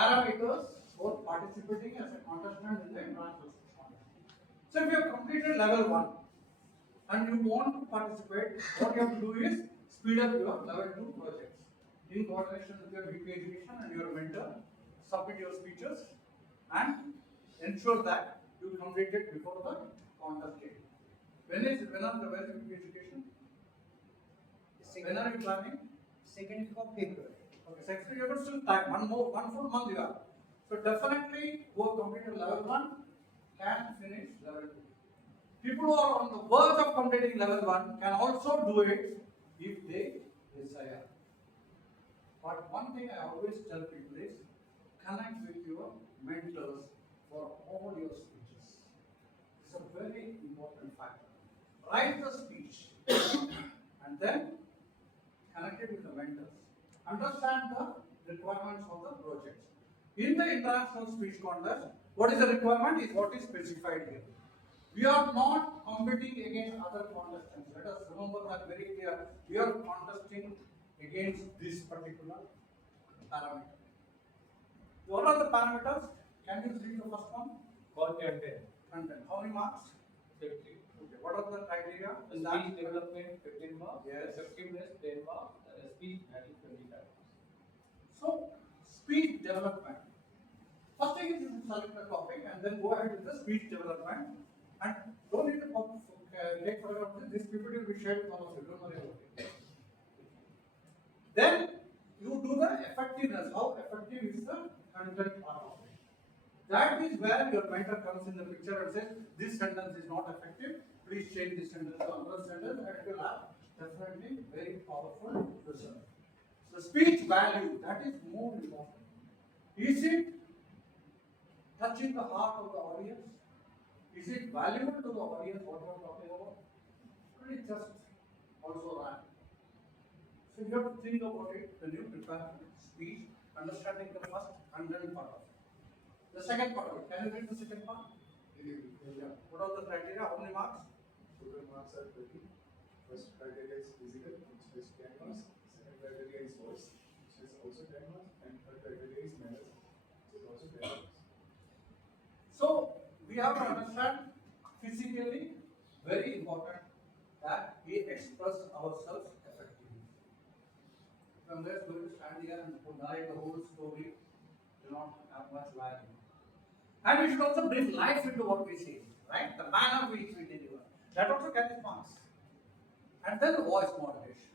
parameters for participating as a contestant in the international speech contest. So if you have completed level 1 and you want to participate, what you have to do is speed up your level 2 projects. In coordination with your VP education and your mentor, submit your speeches and ensure that you complete it before the contest date. When is VP education? When are you planning? Second week of February. Okay, second you have still time. One full month you have. So definitely who have completed level 1 can finish level 2. People who are on the verge of completing level 1 can also do it if they desire. But one thing I always tell people is connect with your mentors for all your speeches. It's a very important factor. Write the speech and then connect it with the mentors. Understand the requirements of the projects. In the international speech contest, what is the requirement is what is specified here. We are not competing against other contestants. Let us remember that very clear. We are contesting against this particular parameter. What are the parameters? Can you read the first one? Content. Content. How many marks? 50. Okay. What are the criteria? Speech development 15 marks. Yes. Effectiveness 10 marks. And speech matters 25 marks. So, speech development. First thing is you select the topic and then go ahead with the speech development. And don't need to take for granted this PPT will be shared with all of you. Don't worry about it. Then you do the effectiveness. How effective is the content part of it? That is where your mentor comes in the picture and says, this sentence is not effective. Please change this sentence to another sentence, and it will have definitely very powerful result. So speech value, that is more important. Is it touching the heart of the audience? Is it valuable to the audience what we are talking about? Or it just also random? So you have to think about it when you prepare speech, understanding the first content part of it. The second part of it, can you read the second part? Yeah. What are the criteria? How many marks? Total marks are 20. First criteria is physical, which is 10 marks. Second criteria is voice, which is also 10 marks. And third criteria is manners, which is also 10 marks. So we have to understand physically, very important that we express ourselves effectively. If I'm just going to stand here and narrate the whole story, do not have much value. And we should also bring life into what we say, right? The manner which we deliver. That also carries marks. And then the voice modulation.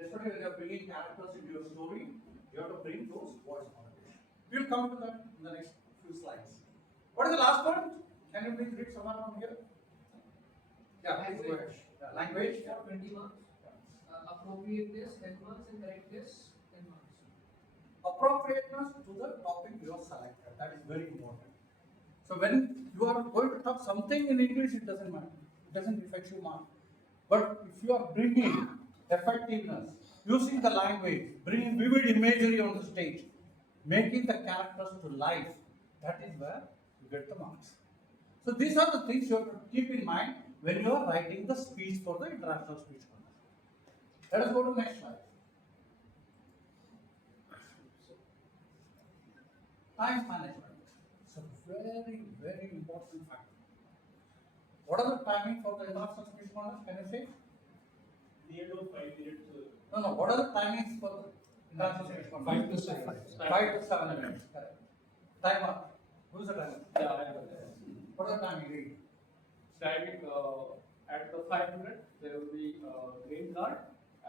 Especially when you are bringing characters into your story, you have to bring those voice modulation. We will come to that in the next few slides. What is the last one? Can you please read someone from here? Yeah, please go ahead. Yeah, language. For 20 marks. Appropriateness 10 marks and correctness 10 marks. Appropriateness to the topic you have selected. That is very important. So when you are going to talk something in English, it doesn't matter. It doesn't affect your mark. But if you are bringing effectiveness, using the language, bringing vivid imagery on the stage, making the characters to life, that is where you get the marks. So these are the things you have to keep in mind when you are writing the speech for the international speech contest. Let us go to the next slide. Time management. It's a very, very important factor. What are the timing for the international speech contest? Can you say? Near to 5 minutes. No. What are the timings for the international speech contest? 5 to 7. 5 to 7 minutes. Correct. Timer. Who is the timer? Yeah, I know. What are the timing? Read. Timing at the 5 minutes, there will be green card,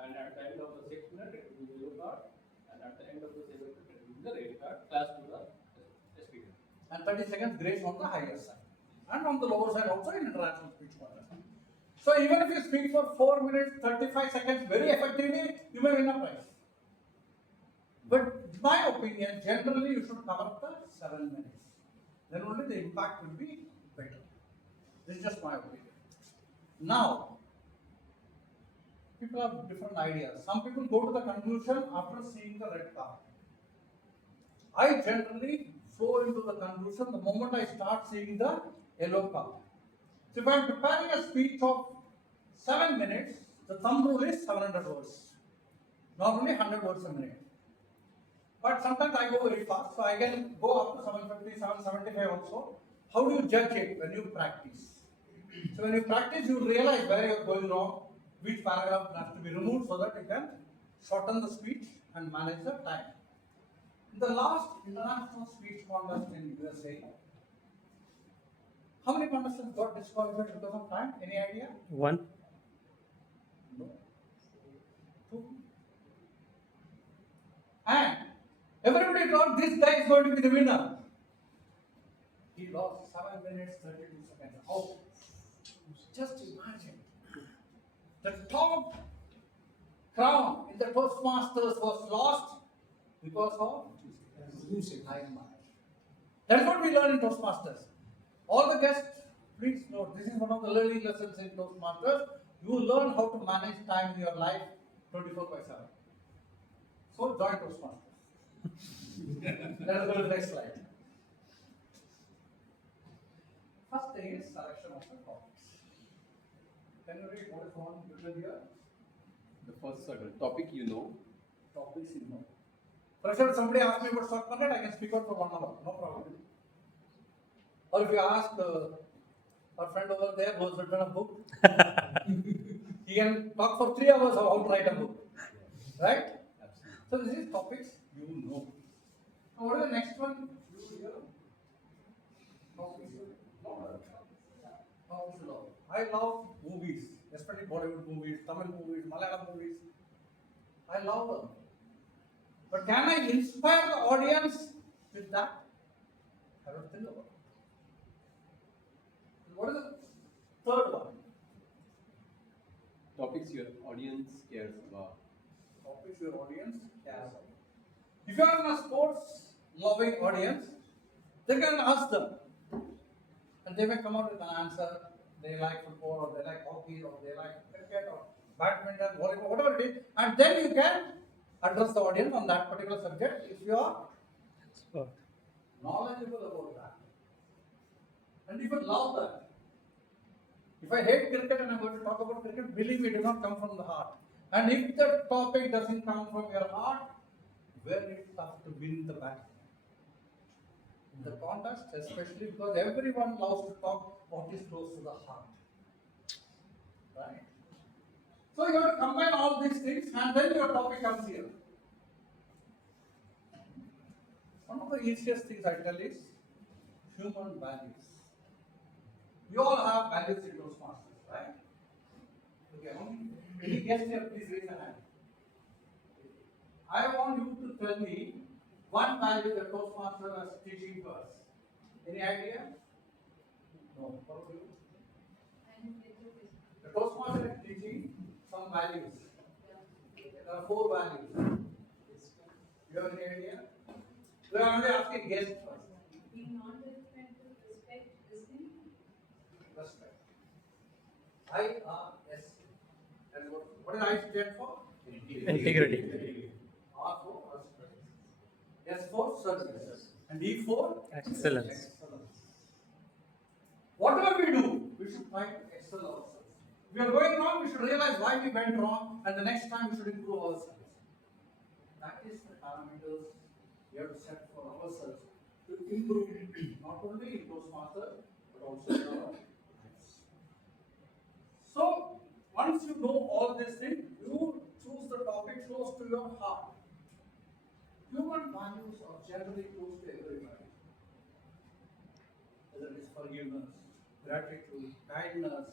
and at the end of the 6 minutes, it will be yellow card, and at the end of the 7 minutes, it will be the red card, class to the speaker. And 30 seconds grace on the higher side. And on the lower side also in international speech contest. So even if you speak for 4 minutes, 35 seconds very effectively, you may win a prize. But in my opinion, generally you should cover the 7 minutes. Then only the impact will be better. This is just my opinion. Now, people have different ideas. Some people go to the conclusion after seeing the red card. I generally flow into the conclusion the moment I start seeing the yellow card. So if I am preparing a speech of 7 minutes, the thumb rule is 700 words. Normally 100 words a minute. But sometimes I go very fast, so I can go up to 750, 775 also. How do you judge it when you practice? So when you practice, you realize where you are going wrong, which paragraph has to be removed so that you can shorten the speech and manage the time. In the last international speech contest in USA, how many contestants got disqualified because of time? Any idea? One. No. Two. And everybody thought this guy is going to be the winner. He lost 7 minutes 32 seconds. Oh, just imagine. The top crown in the Toastmasters was lost because of losing time management. That's what we learn in Toastmasters. All the guests, please note, this is one of the learning lessons in Toastmasters. You will learn how to manage time in your life 24/7. So join Toastmasters. Let us go to the next slide. First thing is selection of the topics. Can you read what is on written here? The first topic you know. Topics you know. For example, somebody asks me about stock market, I can speak out for 1 hour, no problem. Or if you ask our friend over there who has written a book, he can talk for 3 hours on how to write a book. Right? So this is topics you know. Now what is the next one? You hear? Topics you know. Topics you love. I love movies, especially Bollywood movies, Tamil movies, Malayalam movies. I love them. But can I inspire the audience with that? I don't think about it. What is the third one? Topics your audience cares about. Topics your audience cares about. If you are in a sports loving audience, they can ask them. And they may come out with an answer. They like football, or they like hockey, or they like cricket, or badminton, volleyball, whatever it is. And then you can address the audience on that particular subject if you are knowledgeable about that. And if you love that. If I hate cricket and I'm going to talk about cricket, believe me, it does not come from the heart. And if the topic doesn't come from your heart, very tough to win the battle. In the contest, especially because everyone loves to talk what is close to the heart. Right? So you have to combine all these things and then your topic comes here. One of the easiest things I tell is human values. You all have values in Toastmasters, right? Okay, any guest here, please raise a hand. I want you to tell me one value that Toastmaster is teaching to us. Any idea? No. What about you? The Toastmaster is teaching some values. There are 4 values. You have any idea? We are only asking guests first. Being non-judgmental, respect, listening. Respect. IRS. That is what is I stand for? Integrity. R for respect. S for service. And E for Excellence. Whatever we do, we should try to excel ourselves. If we are going wrong, we should realize why we went wrong, and the next time we should improve ourselves. That is the parameters we have to set for ourselves to improve not only in Toastmasters but also in our lives. So, once you know all these things, you choose the topic close to your heart. Human values are generally close to everybody. Whether it is forgiveness, gratitude, kindness.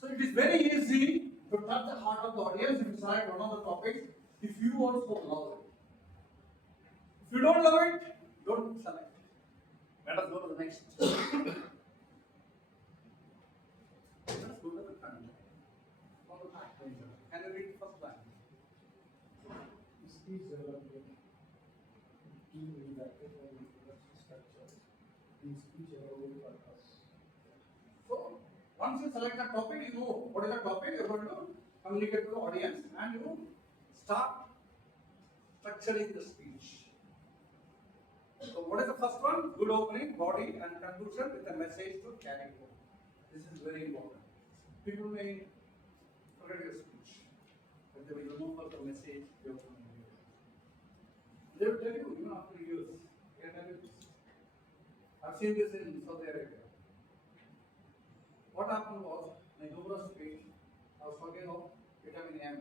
So it is very easy to touch the heart of the audience if you select one of the topics if you also love it. If you don't love it, don't select it. Let us go to the next. Let us go to the content. Can you read the first line? Speech development, key redacted and introduction structure, the speech development purpose. So, once you select a topic, you know what is the topic you are going to communicate to the audience and you start structuring the speech. So, what is the first one? Good opening, body, and conclusion with a message to carry home. This is very important. People may forget your speech, but they will remember the message you have communicated. after years. Can I tell you this? I've seen this in Saudi Arabia. What happened was, in the humorous speech, I was talking of vitamin M,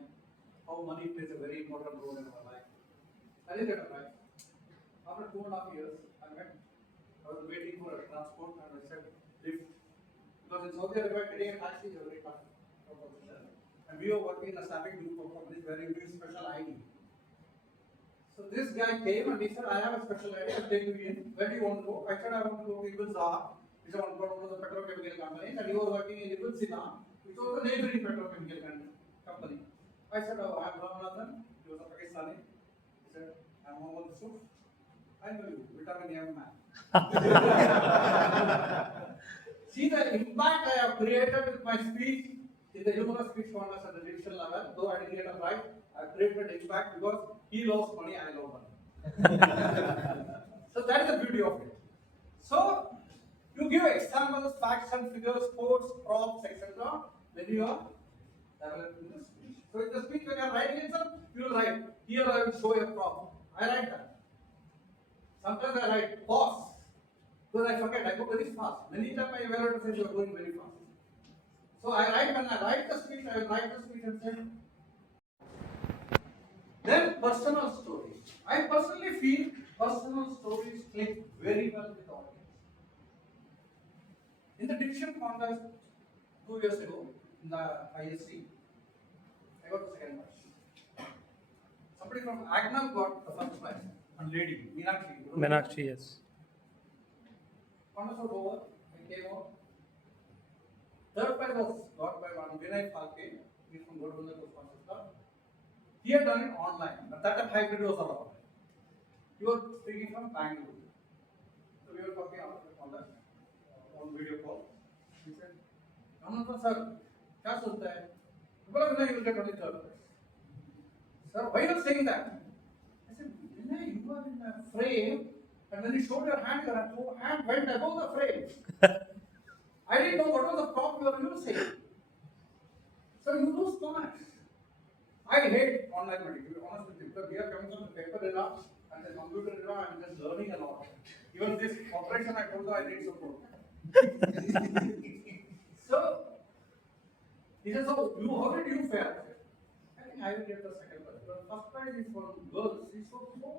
how money plays a very important role in our life. I didn't get it right. After 2.5 years, I was waiting for a transport and I said, lift. Because in Saudi Arabia, getting a taxi is a very tough proposition. And we were working in a staffing group of companies where you need special ID. So this guy came and he said, I have a special ID, I'll take you in. Where do you want to go? I said, I want to go to Ibn Zahar, which is one of the petrochemical company, and he was working in Ibn Sina, which was a neighboring petrochemical company. I said, oh, I'm Ramanathan. He was a Pakistani. He said, I'm Mohammed Yusuf. I know you, vitamin M man. See the impact I have created with my speech in the humorous speech contest at the division level, though I didn't get a prize, I created impact because he loves money, I love money. So that is the beauty of it. So you give examples, facts and figures, quotes, props, etc. When you are developing the speech. So in the speech when you are writing itself, you will write, here I will show a prop. I write that. Sometimes I write pause. Because I forget, I go very fast. Many times I evaluate say you are going very fast. So I write, when I write the speech, I will write the speech and say. Then personal stories. I personally feel personal stories click very well with the audience. In the diction contest 2 years ago, in the ISC, I got the second prize. Somebody from Agnam got the first prize, and lady, Meenakshi. Meenakshi, yes. Contest was over, I came out. Third prize was got by one Vinay Falke, he's from Godwalla Toastmasters. He had done it online. At that time, hybrid was allowed. He was speaking from Bangalore. So we were talking after the contest on video call. He said, Ramanathan sir, क्या सोचता है? बोला Vinay, you will get only third prize. Sir, why are you saying that? I said, Vinay, you are in a frame, and when you showed your hand went above the frame. I didn't know what was the prop you were using. So you lose comments. I hate online meeting, to be honest with you, because we are coming from the paper era and the computer era and just learning a lot. Even this operation, I told you I need support. So, he said, so how did you fare? I think I will get the second prize. The first prize is for girls. She's so super.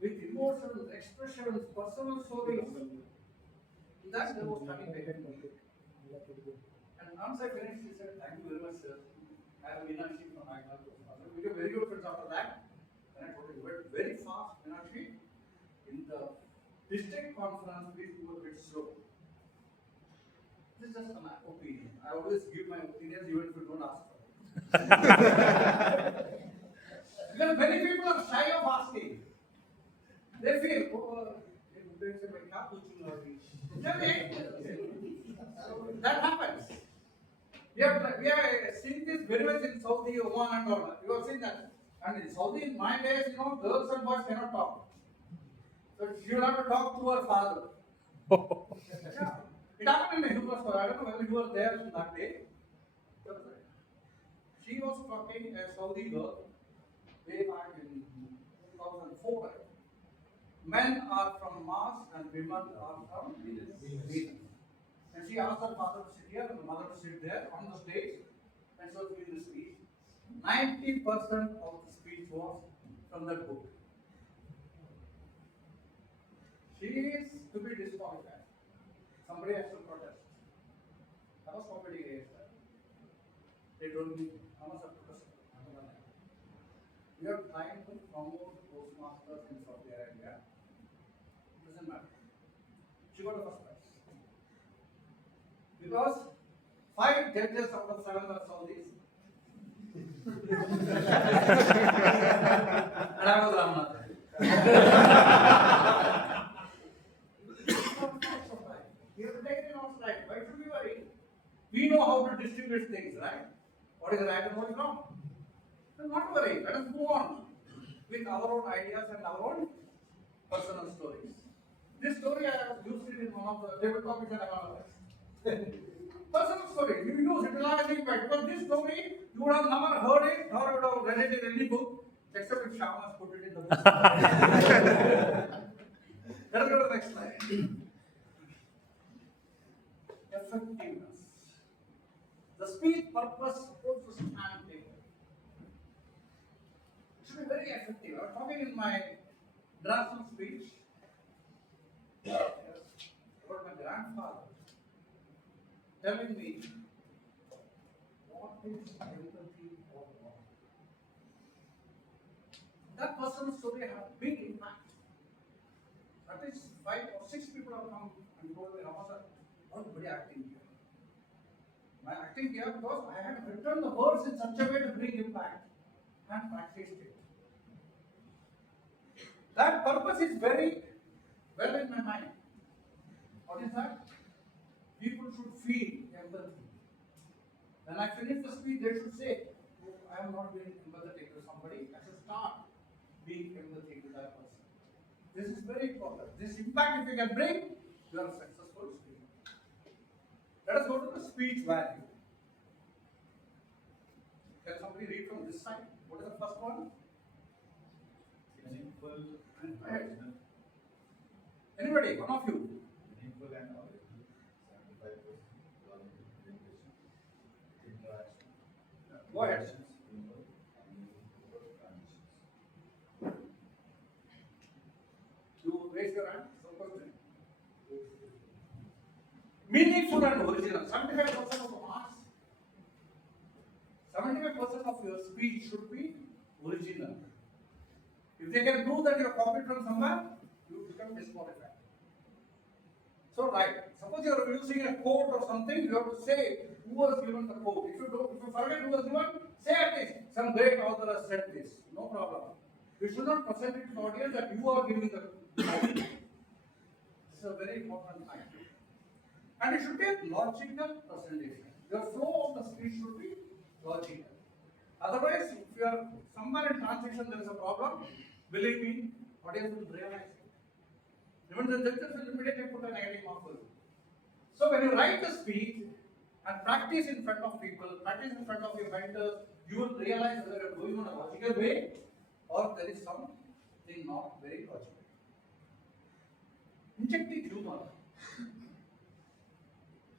With emotions, expressions, personal stories. That's the most stunning thing. And once I finished, he said, thank you very much, sir. I have Meenakshi from Agnam. We became very good friends after that. And I told him, went very fast, Meenakshi. In the district conference, please go a bit slow. This is just my opinion. I always give my opinions even if you don't ask for it. Because many people are shy of asking. They feel, oh, they say, I can't put you so that happens. We have seen this very much in Saudi, Oman and all. You have seen that. And in Saudi, in my days, girls and boys cannot talk. So she will have to talk to her father. Yeah. It happened in a humorous story. I don't know whether you were there that day. She was talking a Saudi girl way back in 2004. Men are from Mars and women are from Venus. And she asked her father to sit here and the mother to sit there on the stage and she was giving the speech. 90% of the speech was from that book. She is to be disqualified. Somebody has to protest. I was competing against that. They told me, how much of protest? We are trying to promote Toastmasters in Saudi Arabia. It doesn't matter. She got the first prize. Because 5 judges out of 7 are Saudis. And I was Ramanathan. You have to take it on right. Why should we worry? We know how to distribute things, right? What is right and what is wrong. So not worry. Let us move on with our own ideas and our own personal stories. This story I have used it in one of the table topics and another. Personal story, you use it, will have an impact. Because this story, you would have never heard it, or would have read it in any book, except if Shyam has put it in in the book. Let us go to the next slide. Effectiveness. The speech purpose supposed to stand there. It should be very effective. I was talking in my draftsman speech about my grandfather telling me what is empathy or what. That person's story had a big impact. At least 5 or 6 people have come and told me, Ramanathan, how good acting here. My acting here because I had written the words in such a way to bring impact and practiced it. That purpose is very well in my mind. What is that? People should feel empathy. When I finish the speech, they should say, oh, I am not being empathetic to somebody. I should start being empathetic to that person. This is very important. This impact, if you can bring, you are a successful speaker. Let us go to the speech value. Can somebody read from this side? What is the first one? Meaningful and Right. original. Anybody, one of you. Meaningful and original. 75% quality presentation. Interaction. Go ahead. Humor and meaningful transitions. You raise your hand. So question. Meaningful and original. 75% of the marks. 75% of your speech should be original. If they can prove that you are copied from somewhere, you become disqualified. So, right, suppose you are using a quote or something, you have to say who was given the quote. If you forget who was given, say at least some great author has said this. No problem. You should not present it to the audience that you are giving the quote. This is a very important fact. And it should be a logical presentation. Your flow of the speech should be logical. Otherwise, if you are somewhere in transition, there is a problem. Believe me, audience will realize it. Even the judges will immediately put a negative mark for you. So when you write a speech and practice in front of people, practice in front of your mentors, you will realize whether you are going on a logical way or there is something not very logical. Injecting humor.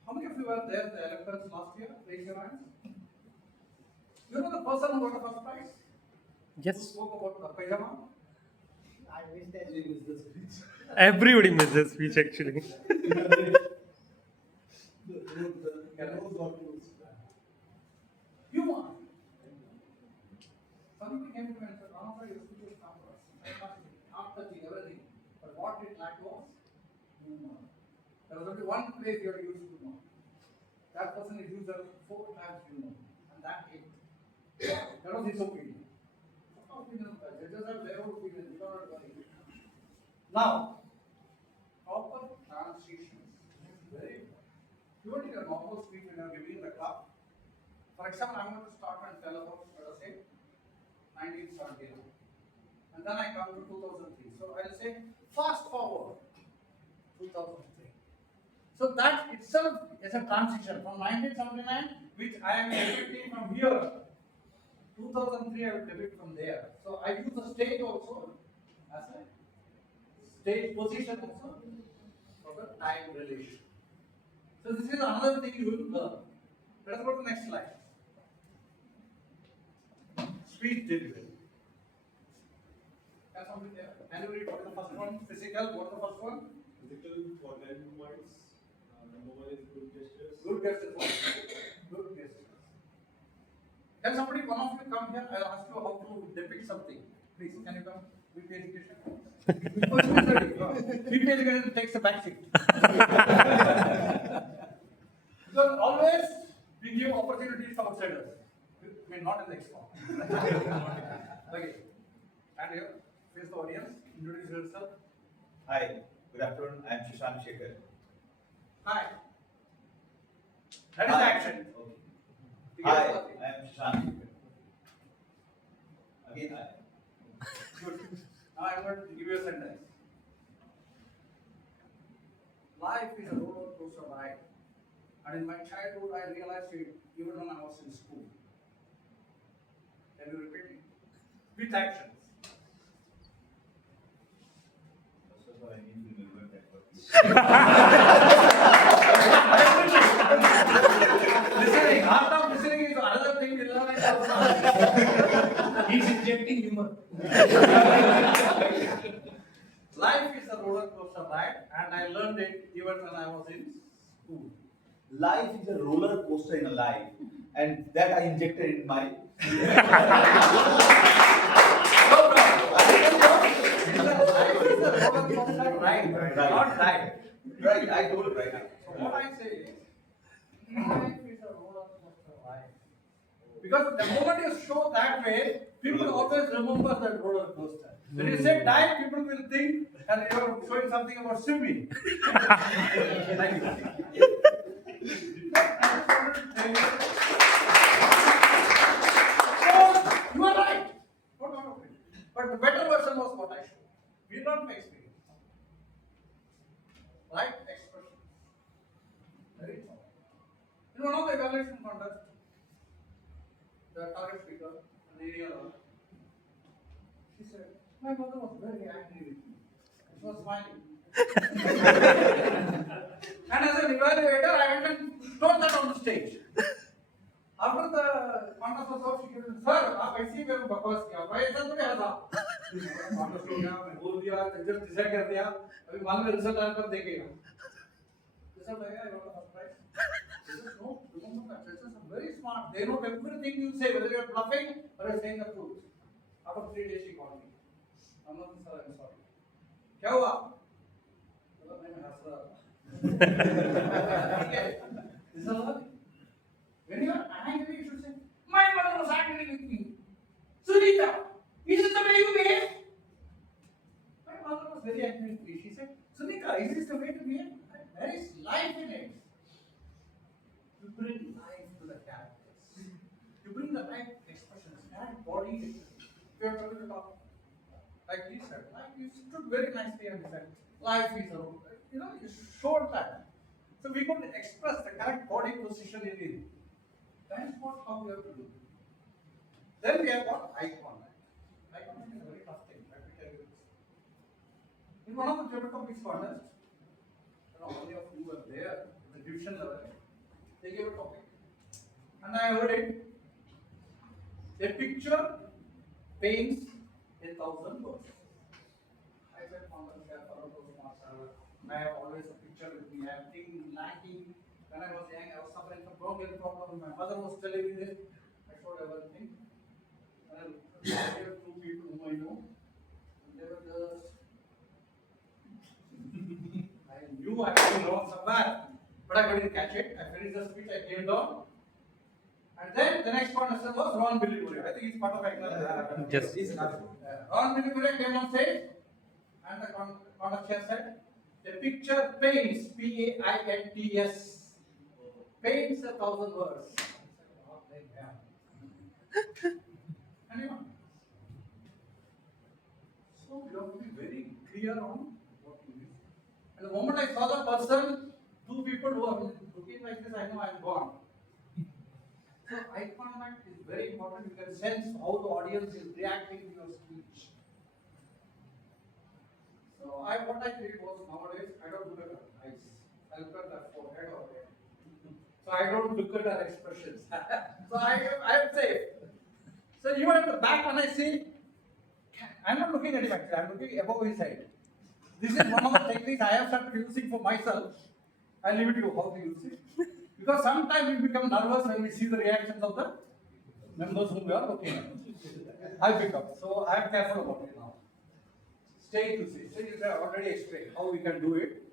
How many of you were there at the elections last year? Raise your hands. You know the person who got the first prize? Who Yes. spoke about the pajama? I wish that we missed the speech. Everybody missed the speech actually. Humor. Somebody came to me and said, Ramanathan, your speech is fabulous. Fantastic. Not touching everything. But what it lacked was humor. There was only one place you have to use humor. That person is used 4 times humor. And that hit. That was his opinion. Opinion. Judges have their own opinion. You cannot worry. Now, proper transitions. Very important. Even in a normal speech when you are giving the class, for example, I want to start and tell about, let us say, 1979. And then I come to 2003. So I'll say, fast forward, 2003. So that itself is a transition from 1979, which I am depicting from here. 2003, I will depict from there. So I use the stage also as a stage position also for the time relation. So this is another thing you will learn. Let's go to the next slide. Speech delivery. Can somebody there? Can you read what is the first one? Physical, what is the first one? Physical for 10 points. Number 1 is good gestures. Good gestures. Good gestures. Can somebody, one of you come here? I'll ask you how to depict something. Please, can you come? VP education. VP education takes a back seat. Because always we give opportunities to outsiders. We are not in the expo. Okay. And here, face the audience. Introduce yourself. Hi, good afternoon. I am Shashank Shekhar. Hi. That is Hi. action. Okay. Begin Hi, with the- I am Shashank Shekhar. Again, I. Good. Now I'm going to give you a sentence. Life is a roller coaster ride. And in my childhood, I realized it even when I was in school. Can you repeat it? With actions. humor. Life is a roller coaster ride, and I learned it even when I was in school. Life is a roller coaster in a life, and that I injected in my. No problem. Life is a roller coaster ride, Right. not ride. Right, I told it right. So what I say is, life is a roller coaster ride. Because the moment you show that way, people always remember that roller coaster. When you say dive, people will think that you are showing something about swimming. Thank you. So, you are right. No doubt of it. But the better version was what I showed. We don't make experience. Right? Expression. Very important. In one of the evaluation contests, the target speaker, an area learner, she said, my mother was very angry with me. She was smiling. And as an evaluator, I went and told that on the stage. After the contest was over, she said, sir, आप ऐसे ही मेरे को बकवास किया, भाई ऐसा तो नहीं था। Contest हो गया, मैं बोल दिया, जज डिसाइड कर दिया, अभी मान लो रिजल्ट आने पर देखेगा। Result आएगा, I got a surprise. Judges know, remember that judges are very smart. They know everything you say, whether you are bluffing or you are saying the truth. After 3 days, she called me. I'm not sir, I'm sorry. क्या हुआ? मतलब मैं हंस रहा था। ठीक है? This is all. When you are angry, you should say, my mother was angry with me. Sunita, is this the way you behave? My mother was very angry with me. She said, Sunita, is this the way to behave? There is life in it. You bring life to the characters. You bring the right expressions, and body expressions. You have to talk. Like he said, like you stood very nicely and said, life is a road. You know, you showed that. So we could express the correct body position in it. That is what how we have to do. Then we have got eye contact. Eye contact is a very tough thing. Let me tell you this. In one of the tabletop contests, all of you were there, the division level, they gave a topic. And I heard it. A picture paints 1,000 words. I said, I have always a picture with me. I have things lacking. When I was young, I was suffering from broken problem. My mother was telling me this. I showed everything. And there were 2 people whom I know. And they were just. I knew I was wrong somewhere, but I couldn't catch it. I finished the speech, I came down. And then the next contestant was Ron Billy. I think he's part of exam. Yes. Ron Billy came on stage, and the contest chair said, the picture paints, P-A-I-N-T-S, paints 1,000 words. Anyone? So you have to be very clear on what you mean. And the moment I saw the person, 2 people who are looking like this, I know I'm gone. So eye contact is very important. You can sense how the audience is reacting to your speech. So what I did was nowadays I don't look at her eyes. I look at her forehead or head. So I don't look at her expressions. So I'm safe. So even at the back when I see, I'm not looking at him actually. I'm looking above his head. This is one of the techniques I have started using for myself. I'll leave it to you how to use it. Because sometimes we become nervous when we see the reactions of the members whom we are looking at. I pick up. So I am careful about it now. Stage to stage. Stage is already explained how we can do it.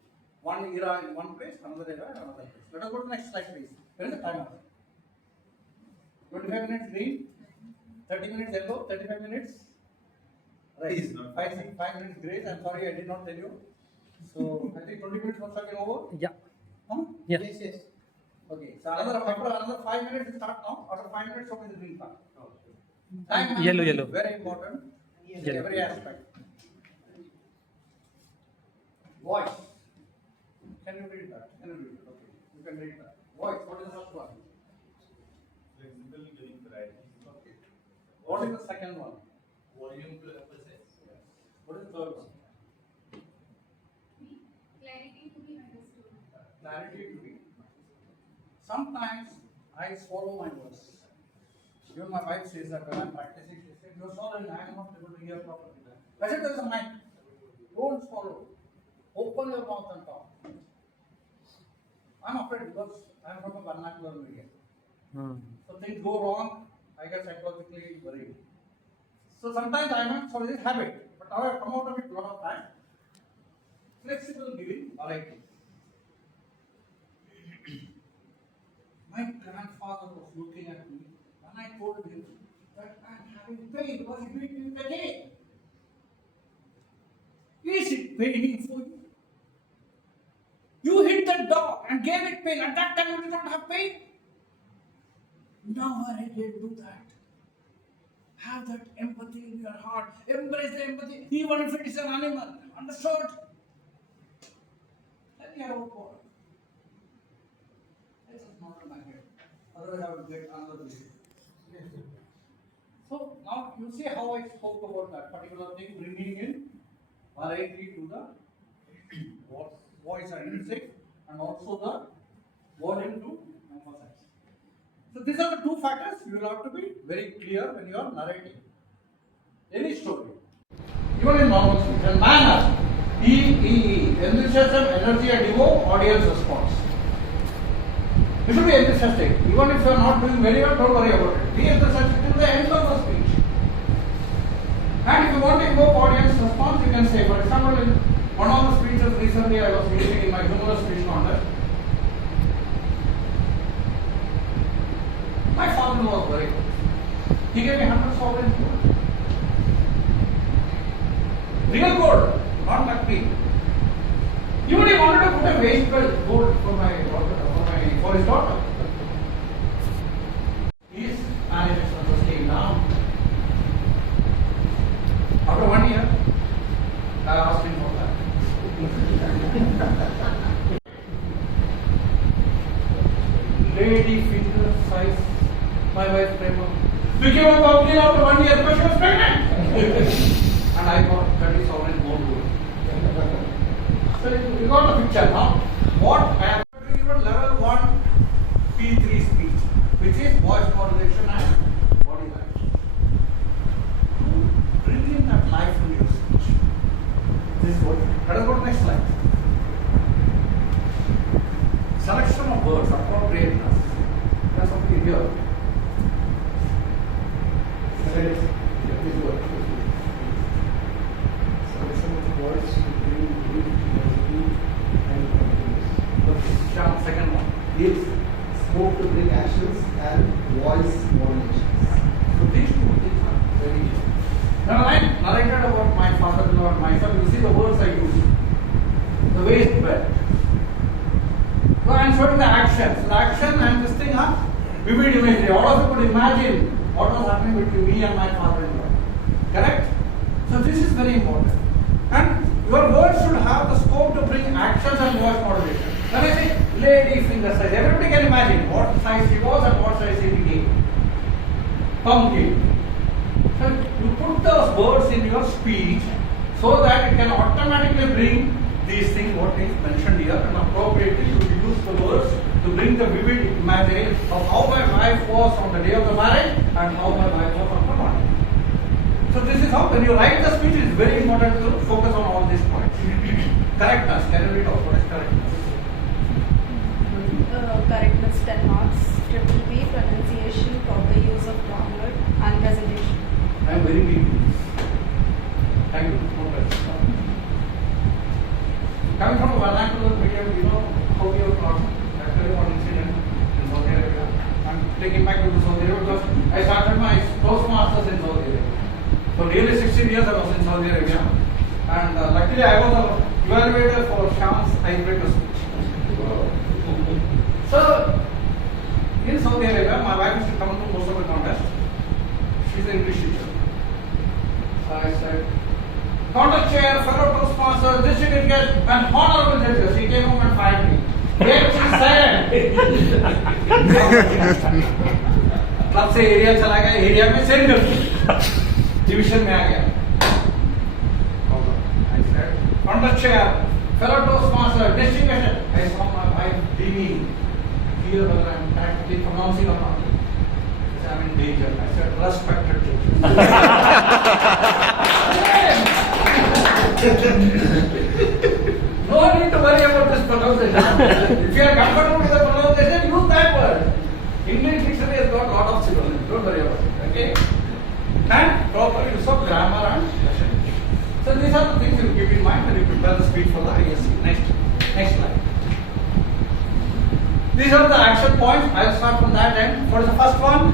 One era in one place, another era in another place. Let us go to the next slide, please. Where is the timer? 25 minutes green, 30 minutes yellow, 35 minutes. Right. Please, not 5 minutes grace. I'm sorry, I did not tell you. So I think 20 minutes was taken over. Yeah. Huh? Yeah. Yes, yes. Okay. So another 5 minutes will start now. After 5 minutes, show me the green part. Time Yellow, management yellow. is very important. In Yellow. every aspect. Voice. Can you read that? Can you read it? Okay. You can read that. Voice. What is the first one? Flexible giving variety. Okay. What is the second one? Volume to emphasize. What is the third one? Clarity to be understood. Clarity to be. Sometimes I swallow my words. Even my wife says that when I'm practicing, she says, you're swallowing, I am not able to hear properly. I said there is a mic. Don't swallow. Open your mouth and talk. I'm afraid because I'm from a vernacular media. So things go wrong, I get psychologically worried. So sometimes I am for this habit, but now I have come out of it a lot of time. Flexible giving, variety. My grandfather was looking at me when I told him that I'm having pain because he beat me with a cane. Is it paining for you? You hit the dog and gave it pain. At that time you did not have pain. Now I can do that. Have that empathy in your heart. Embrace the empathy, even if it is an animal. Understood? Let me have a call. This is not in my head. Otherwise I will get another disease. So now you see how I spoke about that particular thing, bringing in variety to the voice and music, and also the volume to emphasize. So these are the two factors you will have to be very clear when you are narrating any story. Even in normal speech, and manner, enthusiasm, energy, and ego, audience response. You should be enthusiastic. Even if you are not doing very well, don't worry about it. Be enthusiastic till the end of the speech. And if you want to invoke audience response, you can say, for example, in one of the speeches recently I was using in my humorous speech contest, my father was very good. He gave me 100 sovereign gold. Real gold, not nutty. Even he wanted to put a waist belt gold for my daughter, for his daughter. His marriage expenses came down. After 1 year, I asked him for that. Lady finger size, my wife Prema, became a public after 1 year because she was pregnant. And I got 30 sovereign gold. So you got the picture now. What I am doing even level 1 P3 speech, which is voice modulation and body language. To bring in that life in your speech. This is what. Let us go to the next slide. Selection of words, appropriateness. That's something here. Selection of words between brief, positive, and continuous. Second one. Is scope to bring actions and voice modulations. So these two things are very easy. Now I narrated about my father-in-law and myself. You see the words I use. The waist belt. So I am showing the actions. The action and this thing are vivid imagery. All of you could imagine what was happening between me and my father-in-law. Correct? So this is very important. And your words should have the scope to bring actions and voice modulation. When I say lady finger size, everybody can imagine what size she was and what size he became. Pumpkin. So you put those words in your speech so that it can automatically bring these things what is mentioned here, and appropriately you use the words to bring the vivid imagery of how my wife was on the day of the marriage and how my wife was on the morning. So this is how when you write the speech, it is very important to focus on all these points. Correctness. Can you read out what is correctness? Correctness 10 marks. Triple B, pronunciation, proper use of grammar, and presentation. I am very weak. Thank you. Coming from a vernacular medium, you know how we have taught. I'll tell you one incident in Saudi Arabia. I'm taking back to the Saudi Arabia because I started my Toastmasters in Saudi Arabia. So nearly 16 years I was in Saudi Arabia, and luckily I was an evaluator for Sham's icebreaker speech. So in Saudi Arabia, my wife used to come to most of the contests. She's an English teacher. So I said, contest chair, fellow Toastmaster, district education, and honorable judges. She came home and fired me. Then she said, club से area चला गया, area में send कर दिया, division में आ गया. I said, contest chair, fellow Toastmaster, district education. I saw my wife beaming. Here, whether I'm practically pronouncing or not. I mean, in danger. I said, respected danger. No need to worry about this pronunciation. If you are comfortable with the pronunciation, use that word. English dictionary has got a lot of synonyms. Don't worry about it. Okay? And proper use of grammar and lesson. So these are the things you keep in mind when you prepare the speech for the ISC. Next slide. These are the action points. I will start from that end. What is the first one?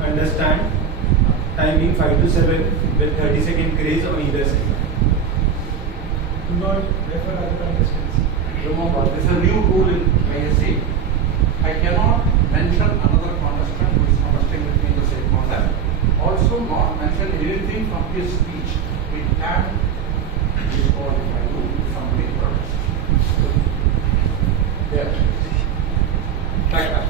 Understand. Timing 5 to 7 with 30-second grace on either side. Do not refer other contestants. Remember, this is a new rule in ISC. I cannot mention another contestant who is contesting with me in the same corner. Also, not mention anything from his speech. It can disqualify you if somebody protests. Yeah. Like that.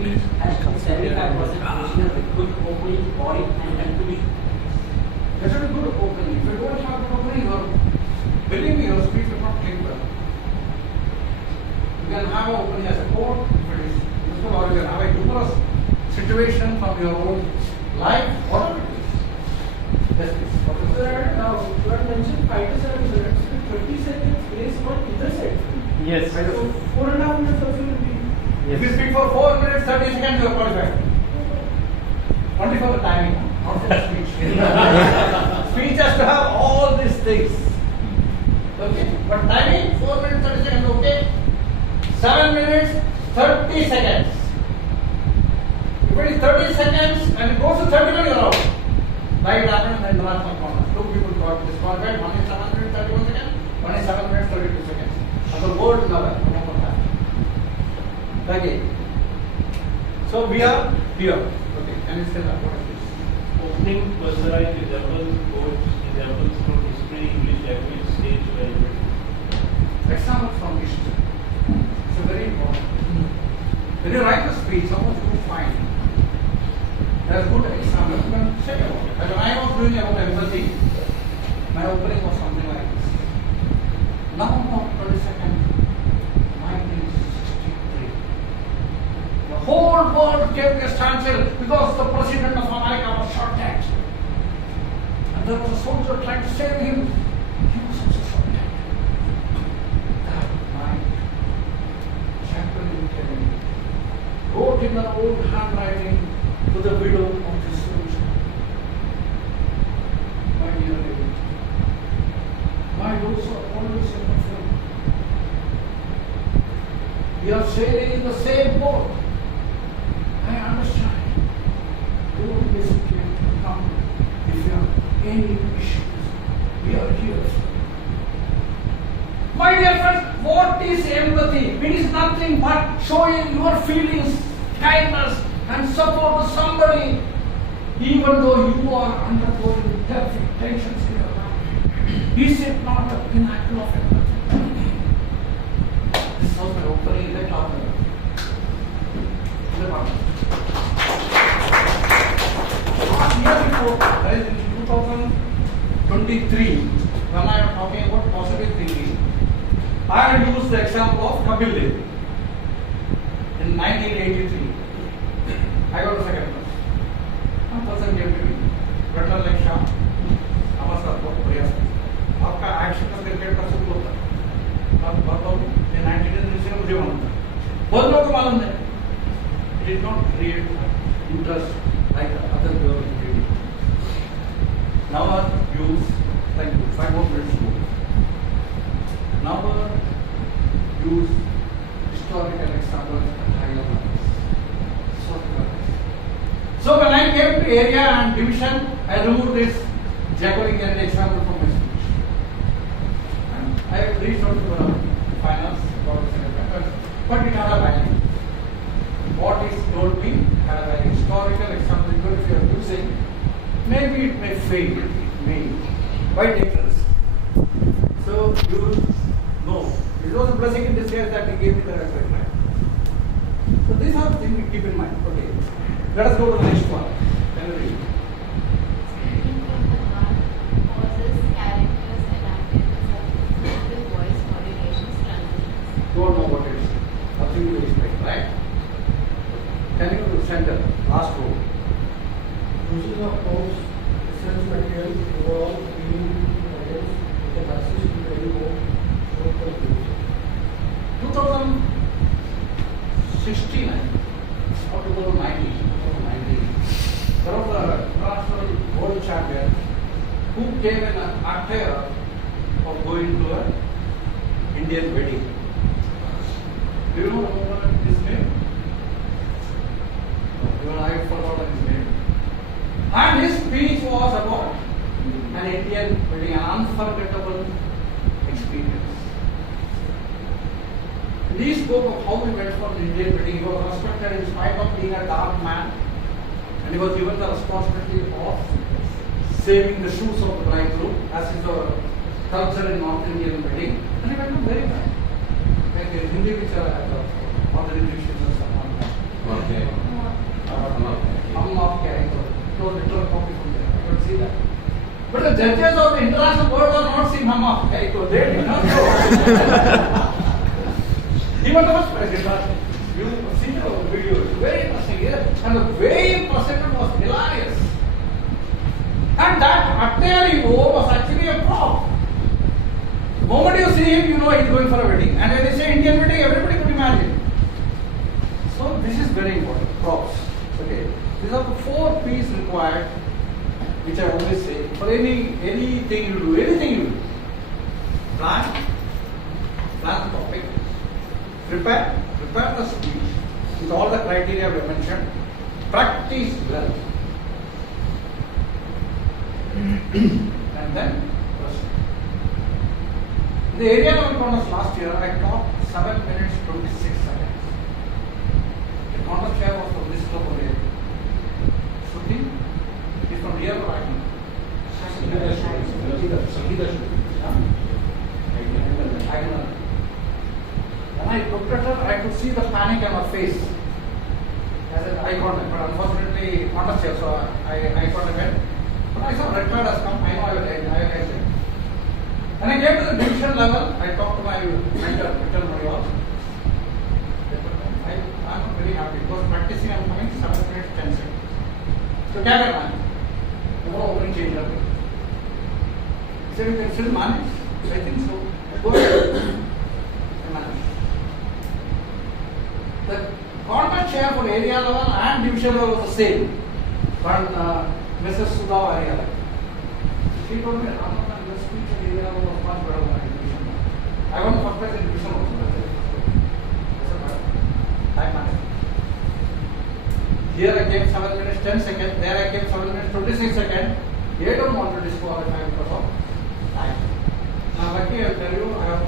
Speech has 75% position with good opening, body and activity. That should be good opening. If you don't have good opening, believe me, your speech will not click well. You can have an opening as a quote, if it is useful, or you can have a humorous situation from your own life, whatever it is. Yes, please. What is Sir, now you had mentioned 5 to 7 minutes with 30 seconds grace on either side. Yes. So 4.5 minutes also will be. If you speak for 4 minutes, 30 seconds, you are qualified. Only for the timing, not for the speech. Speech has to have all these things. Okay? But timing, 4 minutes, 30 seconds, okay? 7 minutes, 30 seconds. If it is 30 seconds and it goes to 31, you are out. Like it happened in the marathon corner. Two people got disqualified. One is 7 minutes, 31 seconds. One is 7 minutes, 32 seconds. And the world level, remember that. Again. So we are here. Okay, can you say that? What is this? Opening personalized examples, quotes, examples from history, English language, stage, language. Examples from history. It's a very important. When you write a speech, suppose you find there is good example. You can say about it. Like when I was doing about empathy, my opening was something like this. Now, on 22nd, 1963. The whole world came to a standstill because the president of America was shot at. And there was a soldier trying to save him. He was also shot at. That night, Jacqueline Kennedy wrote in her own handwriting to the widow of the soldier. My dear lady, my doors are always open for you. We are sailing in the same boat. I understand. Don't hesitate to come if you have any issues. We are here. My dear friends, what is empathy? It is nothing but showing your feelings, kindness, and support to somebody, even though you are undergoing terrific tensions in your life. Is it not a pinnacle of empathy? This was my opening in the club. Year before, that is in 2023, when I am talking about positive thinking, I had used the example of Kapil Dev in 1983. I got the second place. One person came to me, better like Shah, Namaskar, Priyas. आपका action का cricket का शुरू होता है। अब बताओ ये 1983 में मुझे मालूम था। बहुत लोगों को मालूम है। It did not create interest like other girls did. Now our views, thank you. 5 more minutes more. Now our views, historical examples at higher levels. So when I came to area and division, I removed this Jacqueline Kennedy example from my speech. And I reached out to the finals, but it had a value. What is told me had a very historical example. Even if you are using, maybe it may fail. It may. Why dangerous? So you know, it was a blessing in disguise that he gave me the reference, right? So these are the things we keep in mind. Okay. Let us go to the next one. Can you read? Speaking from the heart causes characters and activities of voice modulations transitions. Don't know what it is. Nothing to do Using of course, research material overall cleaning audience with an access to very more local news. 2016 or 2019, there was a international world champion who came in an attire of going to an Indian wedding. Do you know his name? No, I forgot his name. And his speech was about an Indian wedding, an unforgettable experience. He spoke of how he went for the Indian wedding. He was respected in spite of being a dark man, and he was given the responsibility of saving the shoes of the bridegroom, as is the culture in North Indian wedding. And he went on very well. Like a Hindi picture I have or the English or someone. Okay. I'm not carrying it was literal copy from there. I could see that. But the judges of the international world are not seeing Hum Aap Kya Hai To. They did not know. He was the first president. You see the video, it's very interesting. And the way he presented was hilarious. And that attire he wore was actually a prop. The moment you see him, you know he's going for a wedding. And when they say Indian wedding, everybody could imagine. So this is very important. Props. Okay. These are the 4 P's required, which I always say for anything you do. Plan the topic. Prepare the speech with all the criteria we have mentioned. Practice well. And then proceed. In the area level contest last year, I talked 7 minutes 26 seconds. The contest chair was from this club only. Shruti is from here or Agni? Agni. When I looked at her, I could see the panic on her face. I said, I got it, but unfortunately, not a chair, so I got it. But I saw red card has come, I know I will end. When I came to the division level, I talked to my mentor, Vital Mariwal. I'm very happy because practicing I'm coming 7 minutes 10 seconds. So, क्या करना है? No opening change up. He said, you can still manage? I think so. Go ahead. Manage. The contact share for area level and division level was the same. But Mrs. Sudha area level. She told me, Ramanathan, your speech at area level was much better than my division level. I won first place in division also. I managed. Here I came 7 minutes 10 seconds. There I came 7 minutes 26 seconds. They don't want to disqualify because of time. Now lucky I'll tell you, I have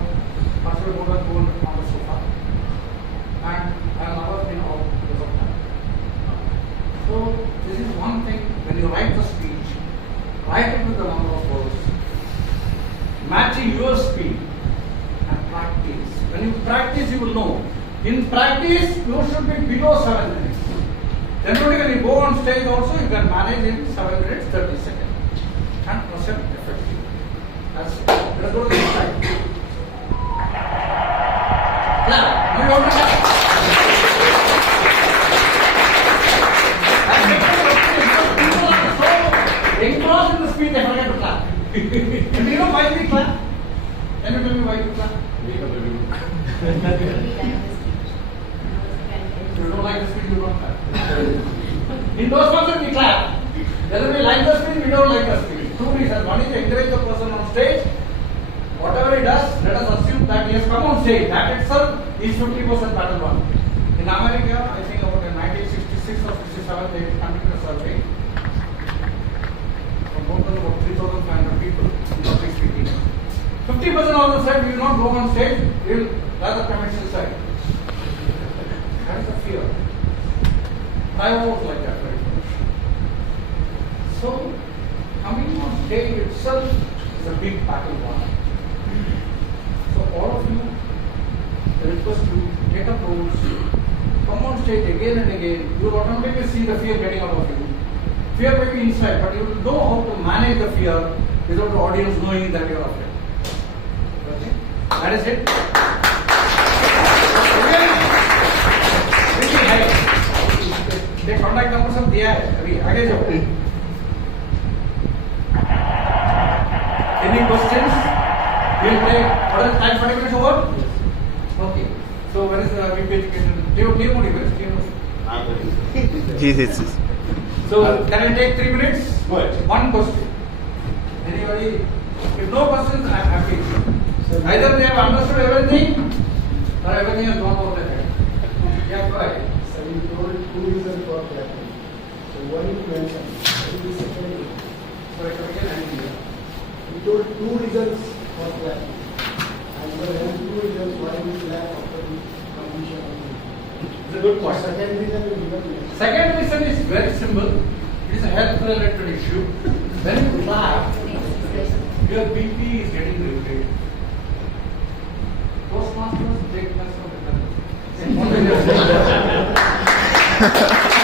partially more than gold on the sofa. And I have never been out because of time. So this is one thing, when you write the speech, write it with the number of words. Matching your speed and practice. When you practice, you will know. In practice, you should be below 7 minutes. Generally, when you go on stage also, you can manage in 7 minutes 30 seconds and present effectively. That's it. Let's go to the next slide. Clap. Now you want to clap. People are so engrossed in the speech, they forget to clap. And do you know why we clap? Can you tell me why you clap? You don't like the speech, you don't clap. In Toastmasters, we clap. Whether we like the speech, we don't like the speech. 2 reasons. One is to encourage the person on stage. Whatever he does, let us assume that he has come on stage. That itself is 50% battle won. In America, I think about in 1966 or 67, they conducted a survey from more than about 3,500 people in public speaking. 50% of them said we will not go on stage, we will rather commit suicide. That is the fear. I was like that very much. So, coming on stage itself is a big battle won. So, all of you, I request you, take up roles, come on stage again and again. You will automatically see the fear getting out of you. Fear may be inside, but you will know how to manage the fear without the audience knowing that you are afraid. Okay? That is it. ये contact number सब दिया है अभी आगे जाओ will take, what is time 40 minutes over? Okay. So when is the VP education? Give more events. Jesus. So can I take 3 minutes? Go ahead. One question. Anybody? If no questions, I am happy. Either they have understood everything or everything has gone over their head. Yeah, go ahead. So you told 2 reasons for clapping. So one you mentioned. What is the second reason? Sorry, come again, I didn't hear. You told 2 reasons for clapping. And you have 2 reasons why you clap after the completion of the meeting. It's a good question. Second reason you given me. Second reason is very simple. It is a health related issue. When you clap, your BP is getting regulated. Toastmasters take less from the